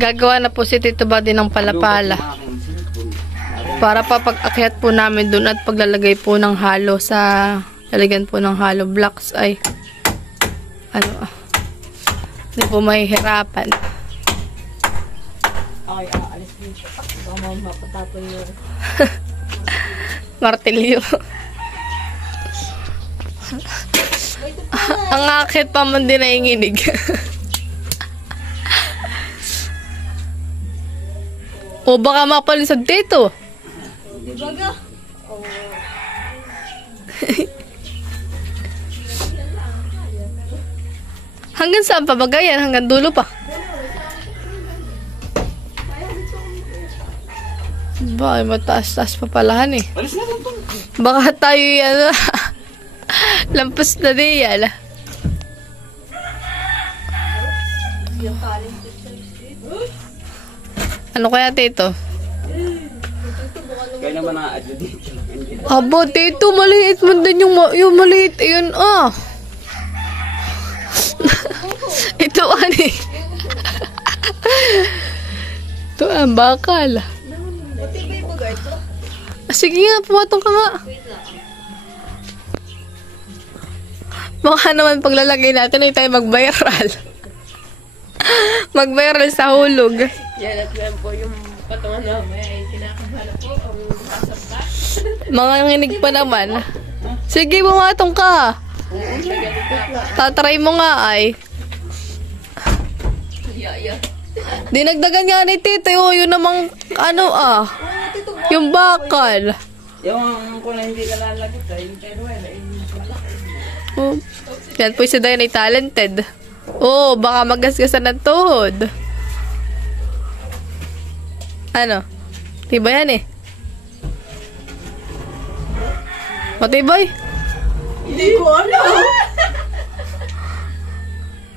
Gagawa na po si Tito Buddy ng palapala. Para pa pag-akyat po namin dun at paglalagay po ng halo sa lalagyan po ng hollow blocks ay hindi po mahihirapan. Okay, aalis dito. Baka mapatapon yung martilyo. Ang akit pa man din ay nginig. O baka mapalisag dito. baga. Hanggang saan pa ba yan? Hanggang dulo pa. Ba, mataas-taas pa palahan eh. Alis na lang to. Baka tayo yan. Lampas na din yan. Ano kaya tito? Kaya naman na-adyo dito. Abo, tito, maliit mo din yung maliit. Ayun, Ito, ani. Ito, ang bakal. Sige nga, pumatong ka nga. Baka naman paglalagay natin ay tayo mag-viral. Mag-viral sa hulog. Yan at yan po yung patungan namin ay kinakabahan po ang kasabta. Mga nginig pa naman. Sige, bumatong ka. Tatry mo nga ay. Dinagdagan nga ni Tito. Yun namang yung bakal. Yung kung hindi ka lalagot ay yung perwela ay Oh. Yan po si Dayan ay talented. Baka magasgasan ng tuhod. Ano? Tiba yan eh. Matibay? Hindi ko alam.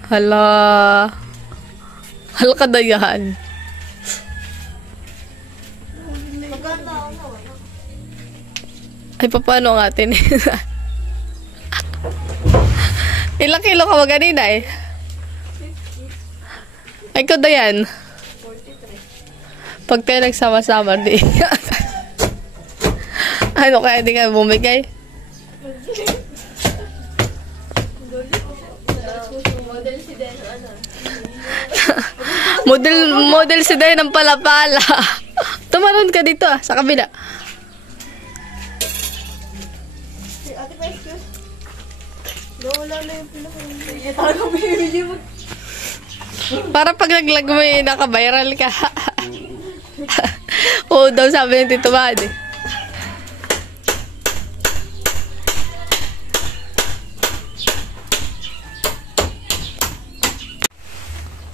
Hala. Halka na yan. Ay, paano ang atin? Ilang kilo ka ba ganina eh? Ay, ko Dayan. 43. Pag tayo nagsama-sama, di. Ano kaya di ka bumigay? Model si Dayan ng palapala. Tumaron ka dito sa kabila. Ate pa, excuse. Wala na yung pinaka. Talagang bibili mo. Para pag naglag mo naka-viral ka. Daw sabi ng Tito Buddy.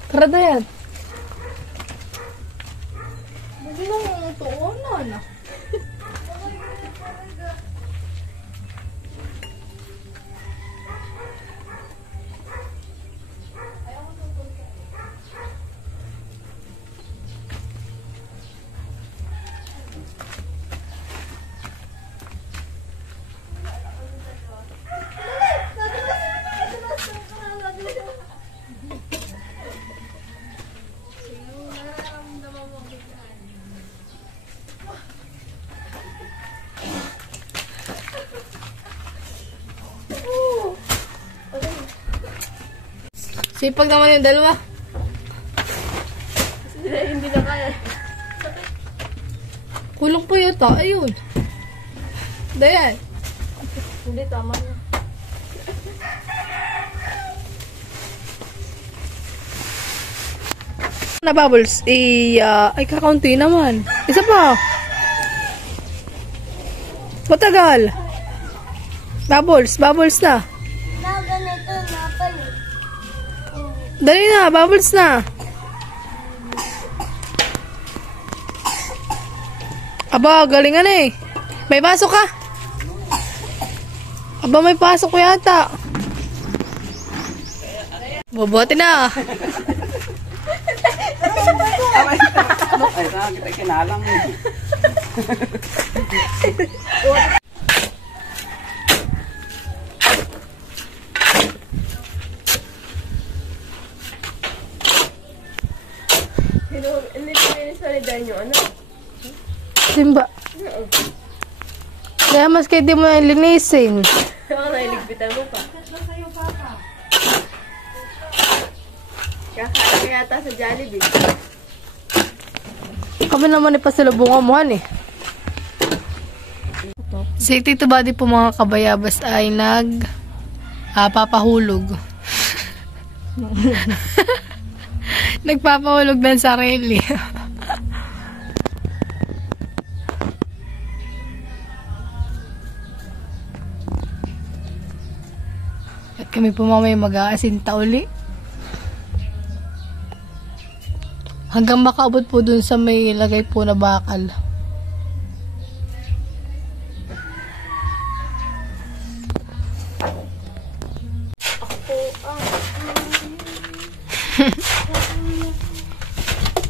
Tara Dayan. Hindi na mo tuunan. Sipag naman yung dalawa. Hindi na kaya. Kulong po yata. Ayun. Dayan. Hindi, tama na. Na bubbles. Ay kakaunti naman. Isa pa. Matagal. Bubbles na. Ganito na pala. Dali na, bubbles na. Aba, galingan eh. May pasok ka? Aba, may pasok ko yata. Bubuti na. ay saan kita kinalang mo. dyan yung ano. Simba. Kaya mas kayo di mo na linisin. Baka nailigpitan mo pa. Kakain ka yata sa Jollibee. Kami naman ipasalubungan mo, han eh. Si Tito Buddy po mga kabayabas ay papahulog. Nagpapahulog ng sarili. At kami po mamaya mag-aasinta uli. Hanggang makaabot po dun sa may lagay po na bakal.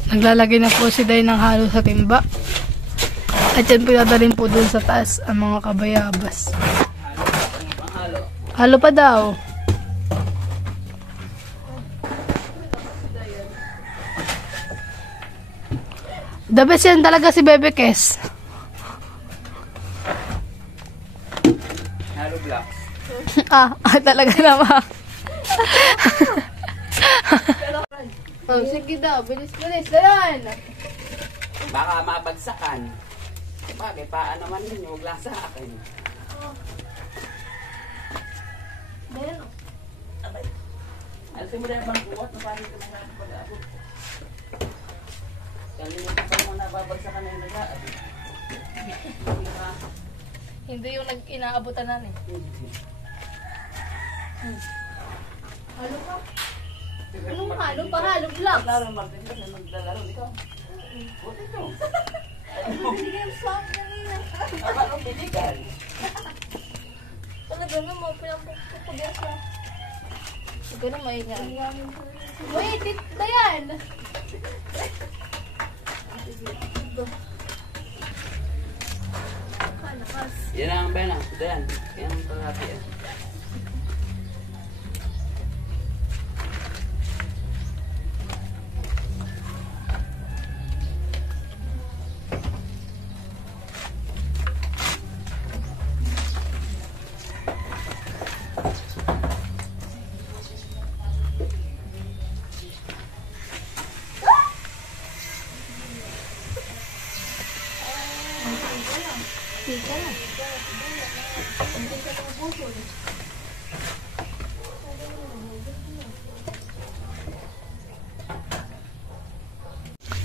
Naglalagay na po si Day ng halo sa timba. At yan po dadalhin po dun sa taas ang mga kabayabas. Halo pa daw. The best yan talaga si Bebe Kes. Halo blocks. Talaga naman. Oh, sige daw, bilis. Dayan! Baka mabagsakan. Bagay, paan naman yun. Huwag lang sa akin. Dayan o. Alisin mo na yung bangkuwat. Paano ka na pag-abot? Kalimutan pa mo nababagsakan na yung nag-aabot. Hindi yung inaabutan na eh. Halo ka? Anong halo? Halo vlogs. Lalo Martin kasi maglalaro ito. Buti ito. Binigyan sa akin kanina. Anong binigay? Talaga mo, pinapagpapagyan sa. Sige na maingay. Wait, Dayan! Yan ang bena. Dayan. Yan ang palati yan.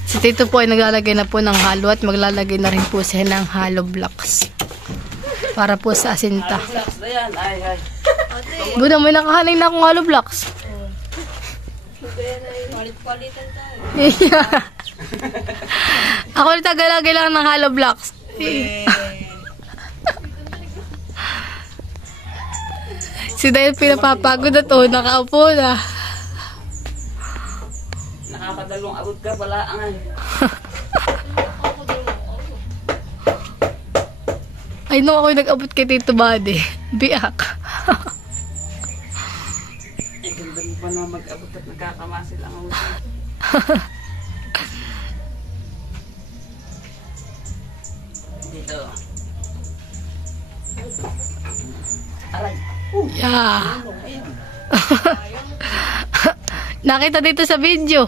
Si Tito po ay naglalagay na po ng halo at maglalagay na rin po siya ng halo blocks. Para po sa asinta. Blocks na yan. Ay. Buda, may nakahaning na akong halo blocks. Palit-palitan tayo. Ako ulit tagalagay lang ng halo blocks. Si Dayan pinapapagod na to, nakaupo na. Nakakadalawang abot ka pala ang Ay, nung ako'y nag-abot kay Tito Buddy, biak. ganda mo pa naman mag-abot at nagkakamasil ang ulo. Dito. Aray. Yeah. Nakita dito sa video.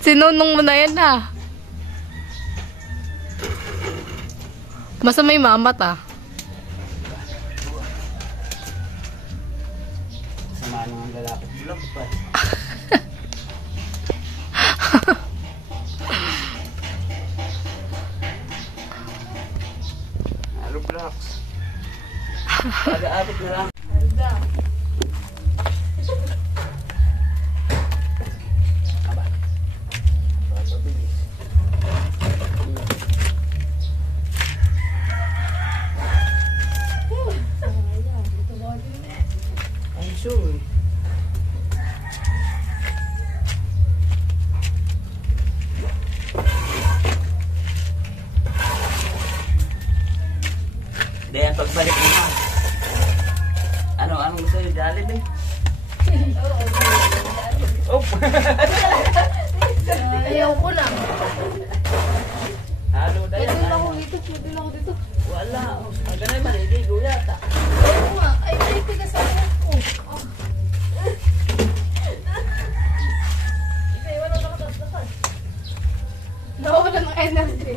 Sinunong mo na yan Basta may mamat Sama ng lalaki. Bulak pa. Halo blocks. Pag-aabot na lang. Ay, sure. Dahil pagbalik mo na. Nawawala ng energy.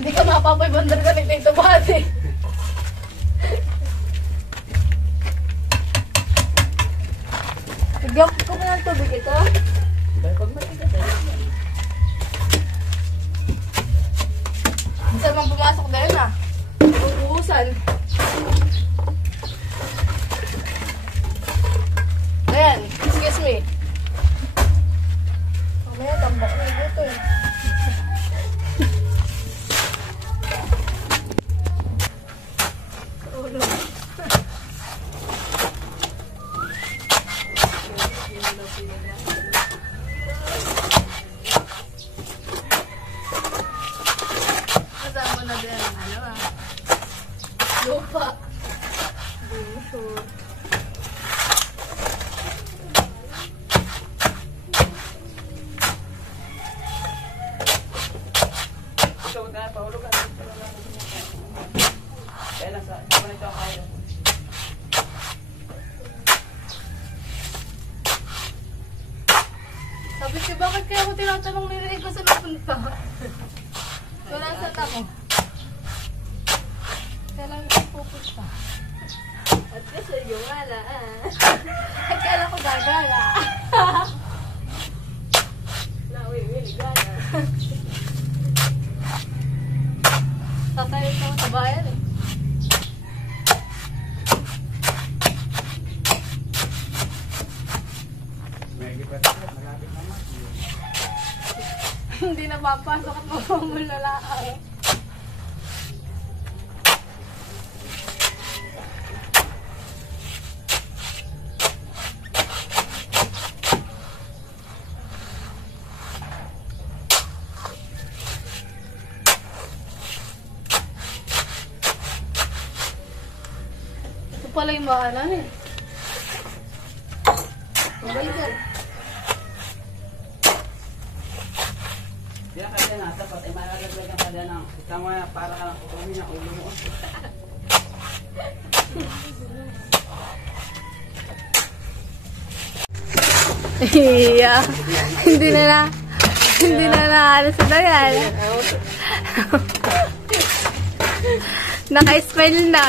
Hindi ka mapapay-bandar ka nito bati. Bigyan ko na ng tubig ito. Saan mang pumasok na yun ah? Uubusan. Ayan, excuse me. Mamaya, tambak na ito eh. Ulo. Kasama na din ang ano ah. Lupa. Ito, huwag na, pahulog ka. Kaya lang sa, ito na ito kaya. Sabi ko, bakit kaya ako tinatanong nila ko sa napunta? Wala sa ako. Kailan ko pupunta? At kasi yung wala Ay, kailan ko gagala? Nawiwili gana. Tatayo ko sa bayan eh. May gipat na, malapit naman. Hindi na papasok at mamamulala eh. Ito pala yung bahanan eh. Okay, sir. Di na kasi nasa pat, ay malalaglagan ka dyan ng, ikaw nga, para ka lang kukumin ang ulo mo. Iya. Hindi na naalas na yan. Naka-smile na.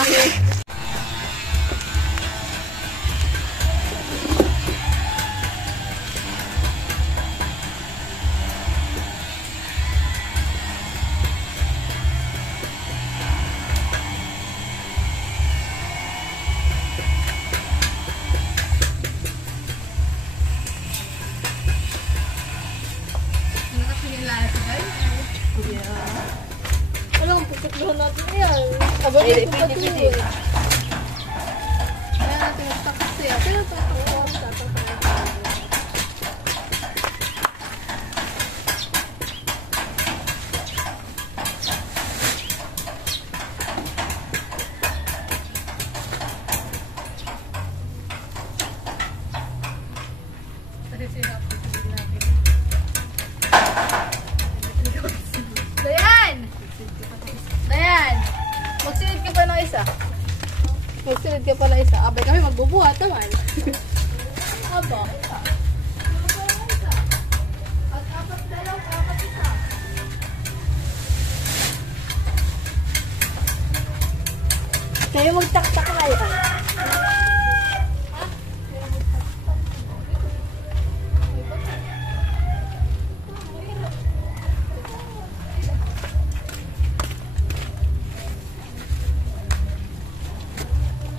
Ano ang pagkakluhan natin yan? Abang Eh, ito pwede, patuloy. pwede. Kaya natin nagtakas siya. Pero Dayan! Dayan! Magsilid ka pa ng isa. Magsilid ka pa ng isa. Abay kami magbubuhat naman. Aba. At apat dalaw, apat isa. Kayo magtaktak na yan.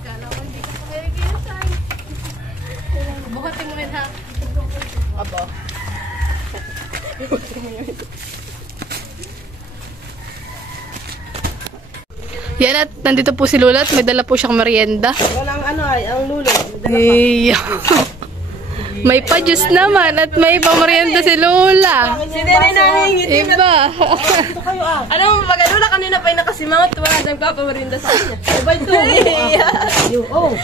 Kala ko hindi ka pa kayo kinasay. Buhatin mo yun ha. Aba. Yan at nandito po si Lola at may dala po siyang merienda. Walang ano ay, ang lulo. Iya. May pa-juice naman at may pamerienda si Lola. Si Nene nangingiti na. Iba. Ito kayo ah. Alam mo, magalula kanina pa yung nakasimangot. Wala nang papamarinda sa kanya. Iba ito. Oh.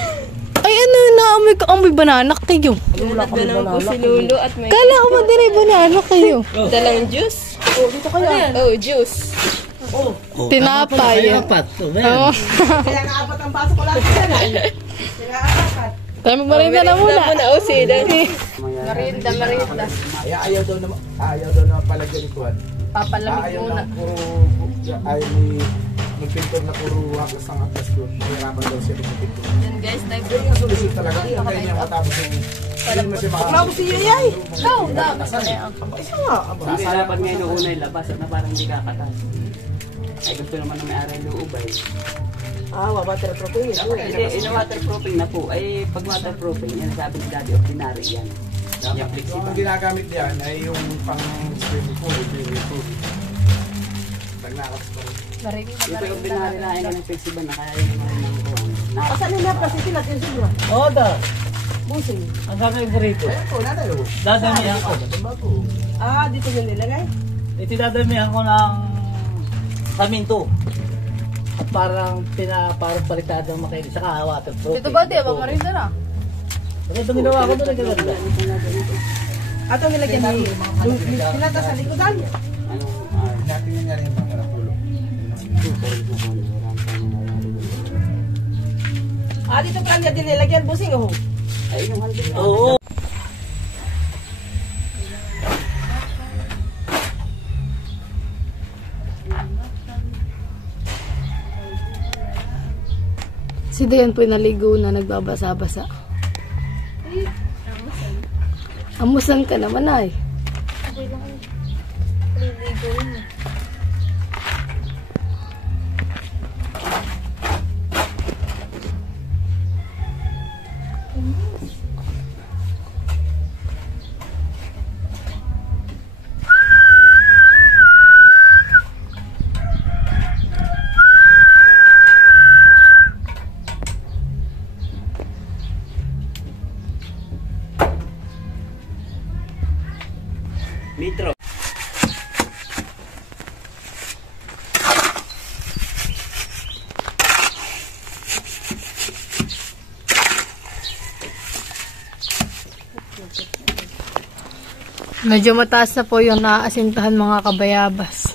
Ay ano, naamoy ka amoy banana kayo. Nagdanang po si Lolo at may Kala ko ba din ay banana kayo? dalang juice. Oh, dito kayo. Oh, juice. Tinapay. Apat. Oh. Kaya nga apat ang baso ko lang dyan. Kaya apat. Tayo magmarinda na muna. Merienda. Merienda. Ayaw daw na pala ganituan. Papalamig Ayaw muna. na puro, ayaw ni magpintor na puro wakas ang atas doon. Mahirapan daw siya magpintor. Yan guys, tayo Kaya yung solicit talaga. Kaya niya matapos yung hindi mo siya makakapit. Si Yayay. daw. Isa nga. Hindi dapat ngayon una ilabas at na parang hindi kakatas. Ay gusto naman na may aral luubay. Waterproofing yun. Hindi, waterproofing na po. Ay pag waterproofing, yan sabi ni Daddy ordinary yan. Yung Yung flexible. ginagamit diyan ay yung pang swimming pool. Pag nakapas pa rin. Yung pag ordinary na yan ng flexible na kaya yung mga na Asan nila kasi sila yung siguro? Oo, da. Busing. Ang favorito. Ayan po, nanay oh. Dadamihan ko. Diba po? Dito yung nilagay. Ito dadamihan ko ng saminto. At parang paliktado ang makinig. Saka waterproof. Dito ba, di ba? Merienda na. Ito ginawa ko doon. Nagaganda. Ato nilagyan ni Pinata sa likodan. ano, Natin yung nga rin yung mga pulo. Dito pa niya din nilagyan. Busing oh. ay yung handle na. Oo. Si Dayan po'y naligo na nagbabasa-basa. Amusan ka naman ay. Metro. Medyo mataas na po yung naaasintahan mga kabayabas.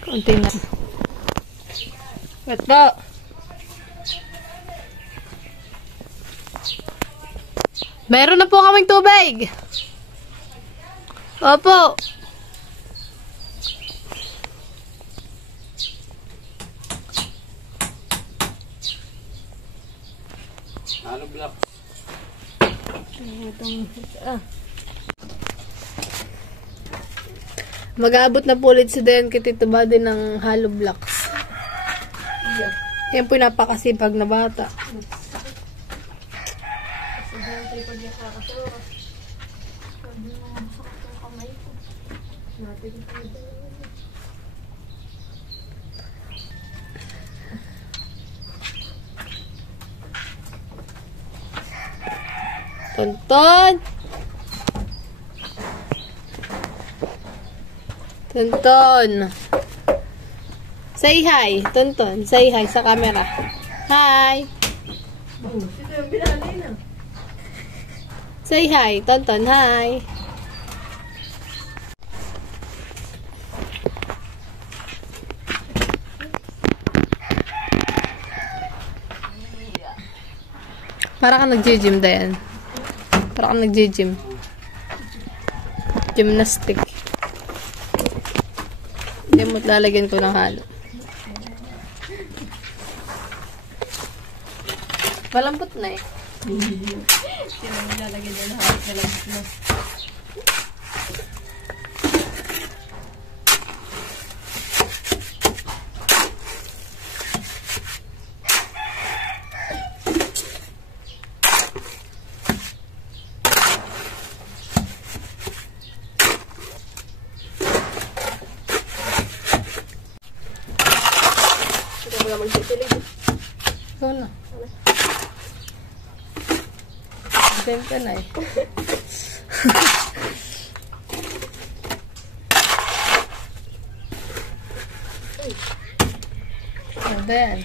Konti na. Ito. Meron na po kaming tubig. Opo. Hollow block. Mag-aabot na po ulit si Dayan kay Tito Buddy ng hollow blocks. Yan po yung napakasipag na bata. Tonton! Tonton! Say hi, Tonton. Say hi sa camera. Hi! Say hi, Tonton. Hi! Para kang nag-gym, Dayan. Para kang nag-gym. Gymnastic. Hindi mo lalagyan ko ng halo. Malambot na eh. Sino mo lalagyan na ng halo? Malambot na. Ikaw na. Game ka na eh. Oh, then.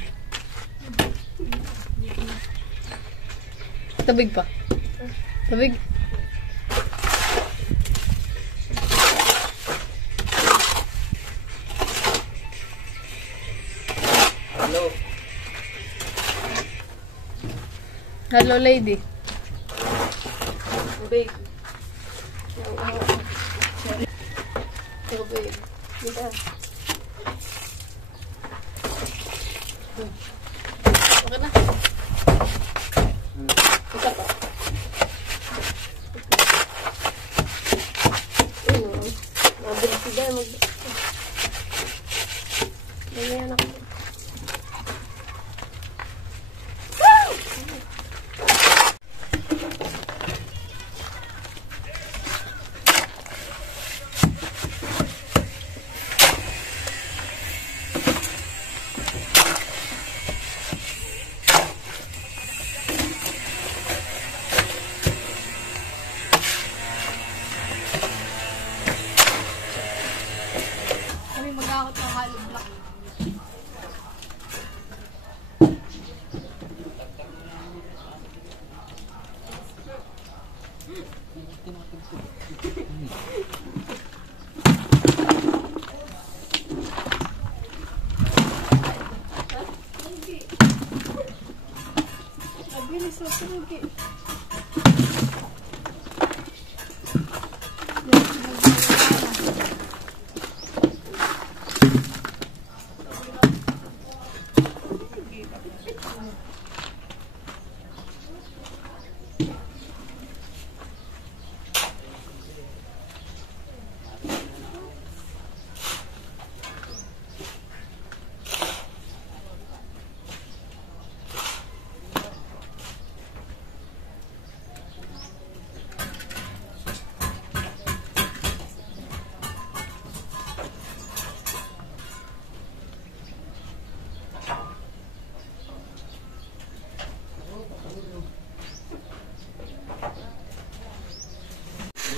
Tabig pa. Tabig. Hello, lady. Babe. So, babe. Dito. Okay na. Isa pa. Mabilis sila. Ganyan ako. Kami mag-akot ng hollow block. Mabilis mo sugi.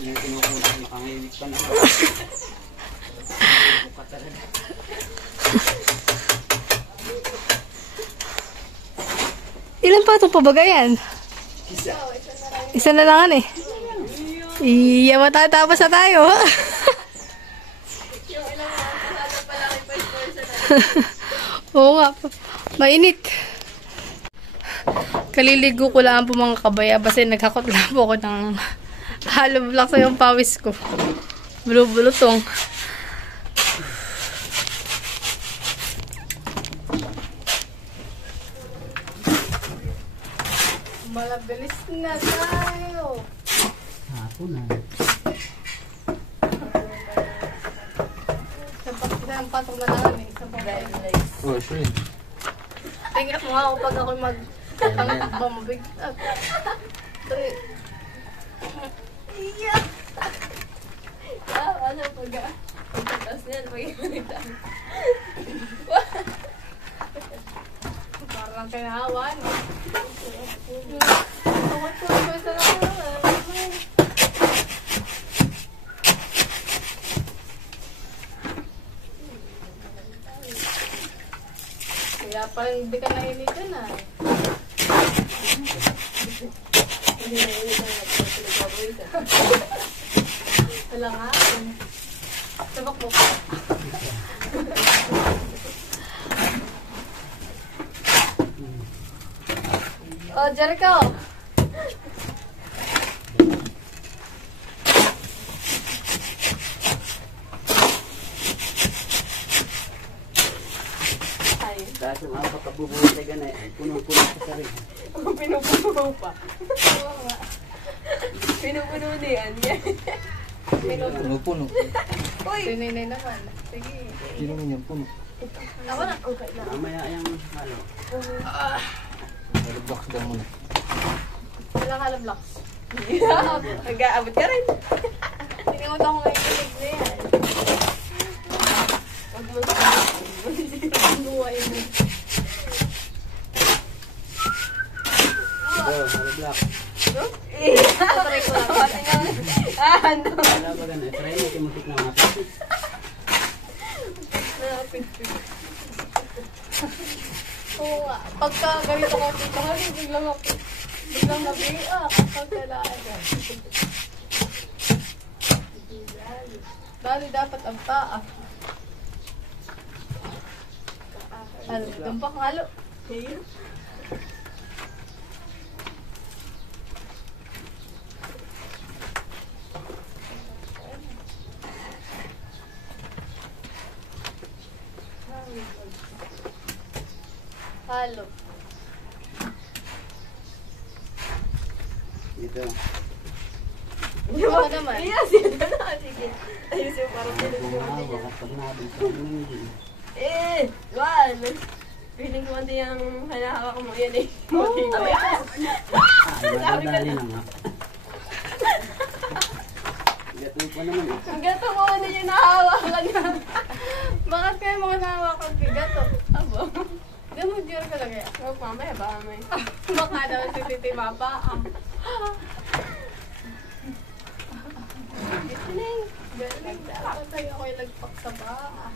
Yung kinukuha, makangilig pa na. Buka talaga. Ilan pa itong pabagayan? Isa na lang eh. Iya, matatapos na tayo. Yung ilang mga kasama pa lang yung vice versa na. Oo nga. Mainit. Kaliligo ko lang po mga kabaya kasi naghakot lang po ako ng hollow block sa yung pawis ko. Bulutong. Malabilis na tayo. Hapon na. Isang patong na lang eh. Isang patong. Oh, sure. Tingnan mo nga ako pag ako'y mag-bumabigtag. Iya! Ano pag tapos niyan, pag-imunita. Parang kinahawan. Kaya parang hindi ka nainit dyan ah. Hindi na yun na nagpapalagpapawisan. Wala nga. Sabak mo pa. Oh, Jericho! Dahil yung mga pagkabubuhay ka na, puno-puno ka sa rin. Pinupuno pa. Pinupuno na yan. Puno-puno. Uy! Tininay naman. Sige. Sino man yan? Puno. Ako na. Okay na. Mamaya yung halo. Relax daw muna. Walang hollow blocks. Mag-aabot ka rin. Tinimutan ko ngayon yung legs na yan. Huwag mo Buhay mo. Oh, halo black. Try ko lang. Ano? Wala ba ganun? Try mo, timutik na mga pati. Oo nga. Pagka ganito ko dito, biglang nabiyak. Pagkalaan yan. Dali dapat ang paa. Halo, tumpak ng halo. halo. Dito. Ako naman. Yes, yun na. Sige. Ayusin parang pinag-iwante niya. Pag nabig ko hindi. One. Feeling ko hindi yung hanahawak mo yan eh. Madadali na nga. Gato pa naman eh. Ang gato mo ano yung nahawakan na. Bakit kayo mga nahawakan kay gato? Abo. Ganun dyan ka lang eh. Oh, mamaya baka may. Baka daw si Titi Mapa. Galing. Galing. Dapat tayo ako'y lagpak sa baa.